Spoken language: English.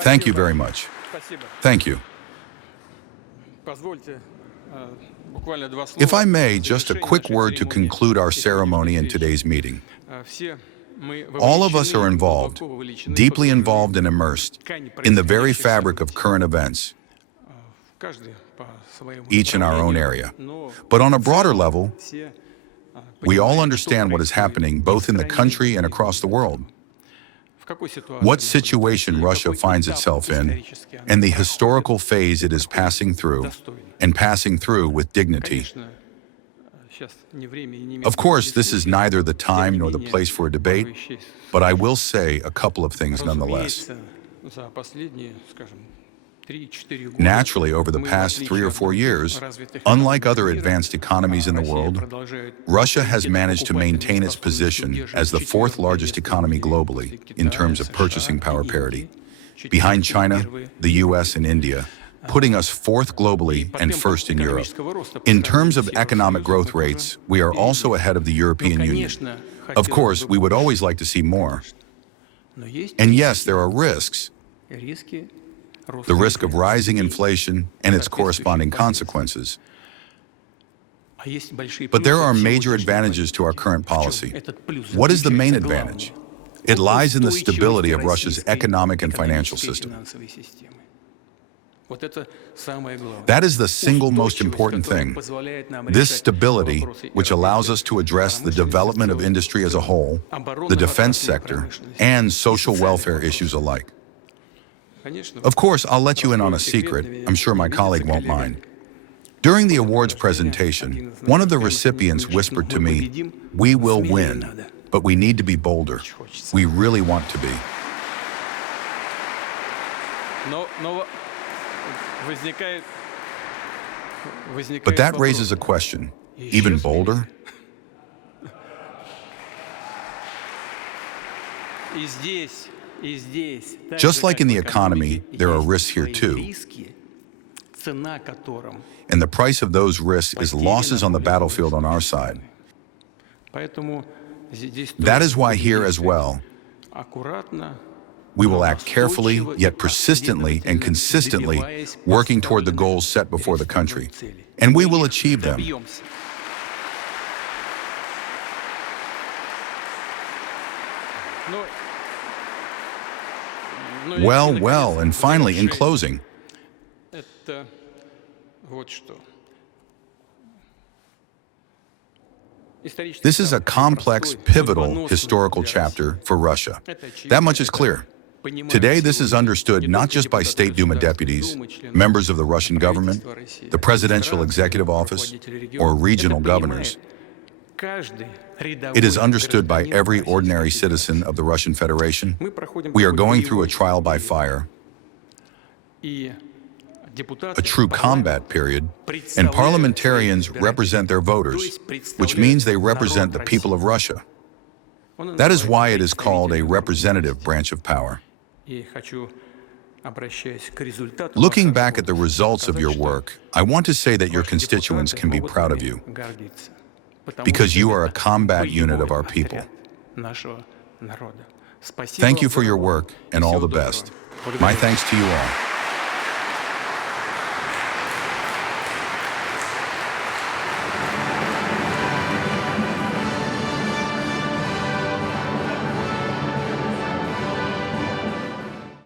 Thank you very much. Thank you. If I may, just a quick word to conclude our ceremony in today's meeting. All of us are involved, deeply involved and immersed in the very fabric of current events, each in our own area. But on a broader level, we all understand what is happening both in the country and across the world. What situation Russia finds itself in, and the historical phase it is passing through, and passing through with dignity. Of course, this is neither the time nor the place for a debate, but I will say a couple of things nonetheless. Naturally, over the past 3 or 4 years, unlike other advanced economies in the world, Russia has managed to maintain its position as the 4th largest economy globally in terms of purchasing power parity, behind China, the US, and India, putting us 4th globally and 1st in Europe. In terms of economic growth rates, we are also ahead of the European Union. Of course, we would always like to see more. And yes, there are risks. The risk of rising inflation and its corresponding consequences. But there are major advantages to our current policy. What is the main advantage? It lies in the stability of Russia's economic and financial system. That is the single most important thing. This stability, which allows us to address the development of industry as a whole, the defense sector, and social welfare issues alike. Of course, I'll let you in on a secret. I'm sure my colleague won't mind. During the awards presentation, one of the recipients whispered to me, "We will win, but we need to be bolder. We really want to be." But that raises a question. Even bolder? Just like in the economy, there are risks here too. And the price of those risks is losses on the battlefield on our side. That is why here as well, we will act carefully, yet persistently and consistently, working toward the goals set before the country. And we will achieve them. Well, and finally, in closing, this is a complex, pivotal, historical chapter for Russia. That much is clear. Today, this is understood not just by State Duma deputies, members of the Russian government, the Presidential Executive Office, or regional governors. It is understood by every ordinary citizen of the Russian Federation. We are going through a trial by fire, a true combat period, and parliamentarians represent their voters, which means they represent the people of Russia. That is why it is called a representative branch of power. Looking back at the results of your work, I want to say that your constituents can be proud of you, because you are a combat unit of our people. Thank you for your work and all the best. My thanks to you all.